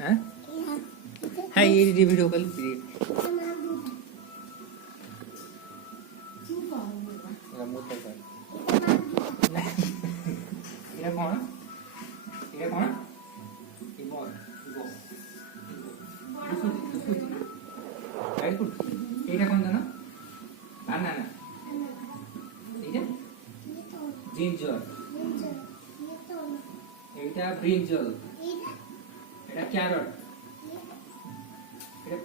হ্যাঁ হ্যাঁ এই ভিডিও কল এটা কোন এইটা কোন জানো বানানা এইটা জিঞ্জার এইটা ব্রিঞ্জল এটা ক্যারট এটা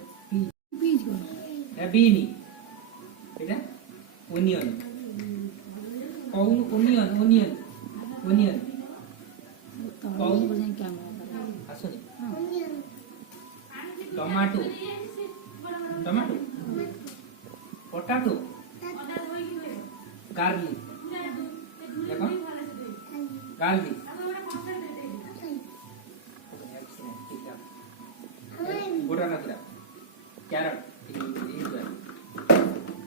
পিচ এটা বিনি এটা অনিয়ন অনিয়ন আসলে টমেটো পটাটো গার্লিক দেখো গার্লিক গোটা না পুরা ক্যারট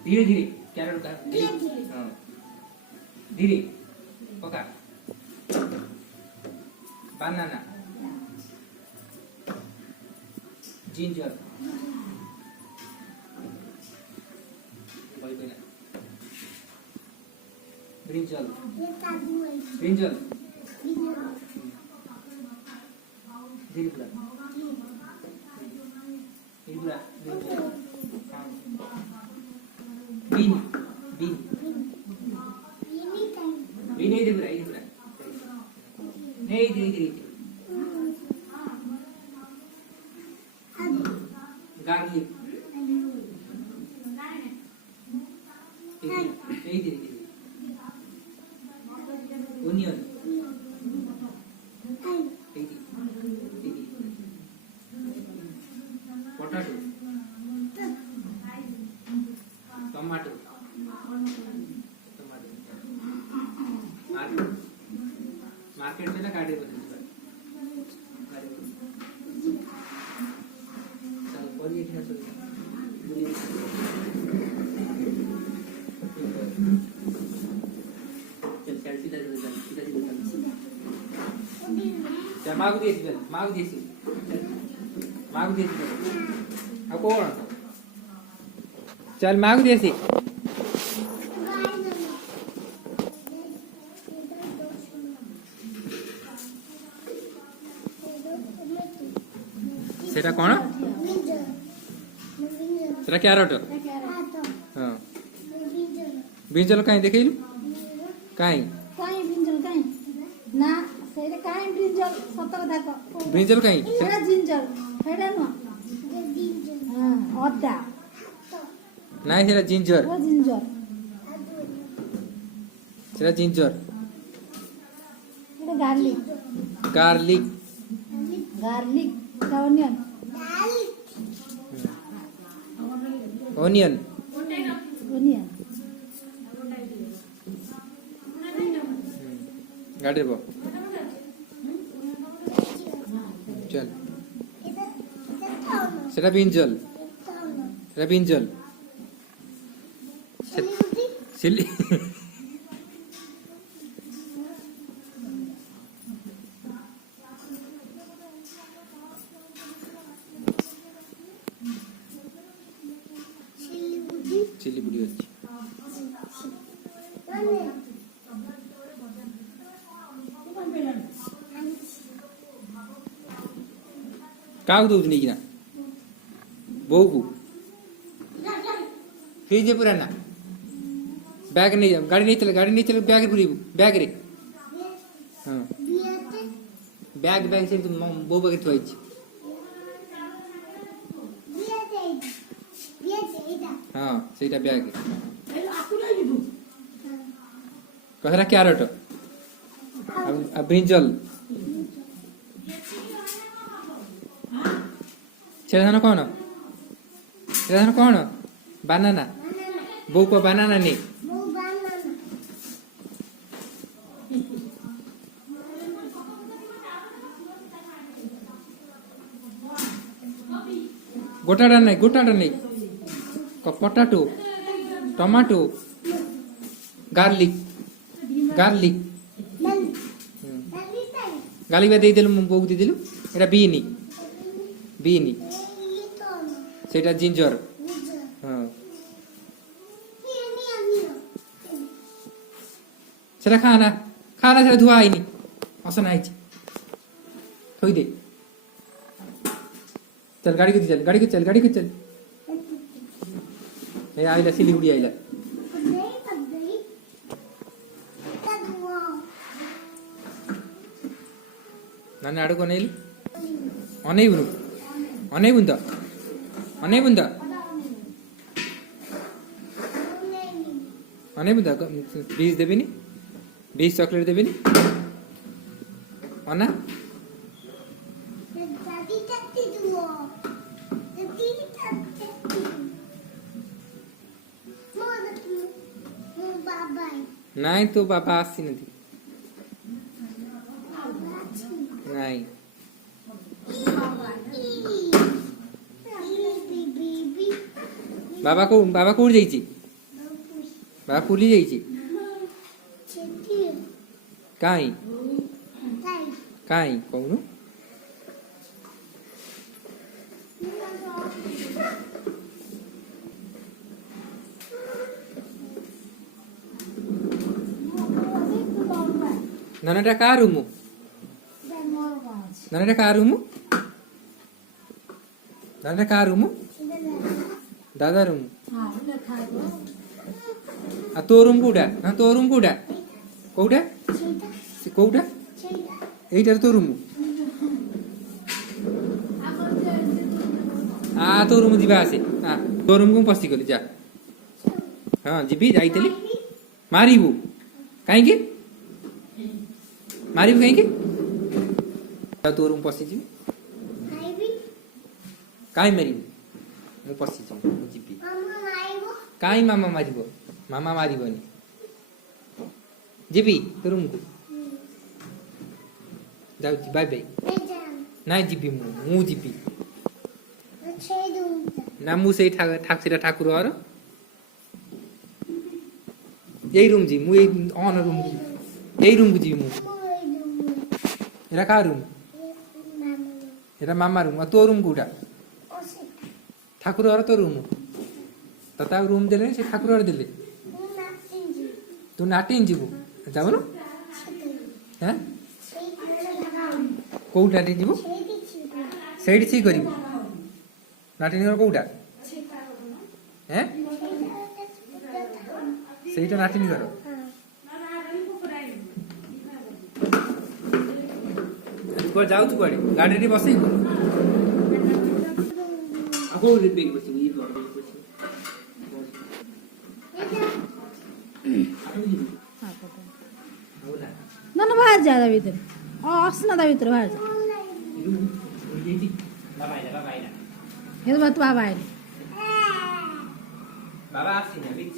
धीरे धीरे कैरेट का धीरे पका बनाना जिंजर ब्रिंजल ब्रिंजल धीरे पूरा बीन बीन बीन इधर नहीं इधर गार्लिक इधर ओनियन पोटैटो टमाटो मार्केट में ना गाड़ी बदल चलो बोलिए क्या चल चल सीधा चल मागू देसी अब कौन चल मागू देसी सेटा कौन सेटा क्यारट हाँ ब्रिंजल कहीं देखिलु कहीं ब्रिंजल कहीं ना सेटा कहीं ब्रिंजल सतर देखो ब्रिंजल कहीं सेटा जिंजर सेटा नो हां अद्दा नहीं सेटा जिंजर वो जिंजर सेटा जिंजर सेटा garlic garlic garlic onion onion onion गाड़ी बो चल सेटा ब्रिंजल सिली चिल्ली बुड़ी अच्छी काऊ दूध नहीं किना बहू को फ्रिज पुराना बैग नहीं गाड़ी नहीं चले बैग पूरी बैग रे हाँ बैग से तुम बहू बैग थोड़ी हाँ ସେଇଟା ବ୍ୟାଗ कहरा क्यारट ब्रिंजल सेटा कौन बनाना बो को बनाना नहीं गोटाटा नहीं पोटैटो टमाटो गार्लिक ଗାଲି ବା ଦେଇଦେଲୁ ମୁଁ ବୋଉକୁ ଦେଇଦେଲୁ ଏଇଟା ବିନି ବିନି ସେଇଟା ଜିଞ୍ଜର ହଁ ସେଟା ଖାନା ଖାନା ସେଟା ଧୁଆ ହେଇନି ଅସନା ହେଇଛି ଥୋଇଦେ चल गाड़ी को चल गाड़ी को चल गाड़ी को चल ये आइला सिलीगुड़ी आइला नानी आड़ को नहीं अने बुनु अने बुंदा अने बुंदा अने बुंदा 20 देबेनी 20 चॉकलेट देबेनी अना नहीं तो बाबा आसी नहीं नहीं बाबा को उड़ जाइए बाबा पुली जाइए काई काई कौन नाना का रूम नाना का रूम नाना का रूम दादा रूम आ तो रूम कोडा हां तो रूम कोडा कोडा कोडा एइटार तो रूम आ तो रूम दिबा आसे हां तो रूम को पस्ती करी जा हां जिबी जाइतली मारिबू काहे की मारिबू काहे की तो रूम पस्ती जी काहे मारिबू मु पस्ती जी मु जिबी मामा मारिबो काहे मामा मारिबो मामा मारिबोनी जिबी तो रूम को जाऊ बाय बाय नहीं जिबी मु जिबी ना मु से ठाकसिरा ठाकुर और यही रूम जी मु ऑन रूम यही रूम जी मु एरा का रूम एरा मामा रूम तो रूम कोटा ठाकुर और तो रूम तता रूम देले से ठाकुर और देले तू नाटिन जीवु जाबनो हैं को नाटिन जीवु सेडी छी करिवु नाटिन कर कोटा हैं सेटा नाटिन कर को जाऊ तू कोडे गाड़ी रे बसई को आगो रे बेग बसी ये तो बसी ना ना बाहर जा भीतर असना दा भीतर बाहर जा ये बात बाबा आइले बाबा आसी ना बिच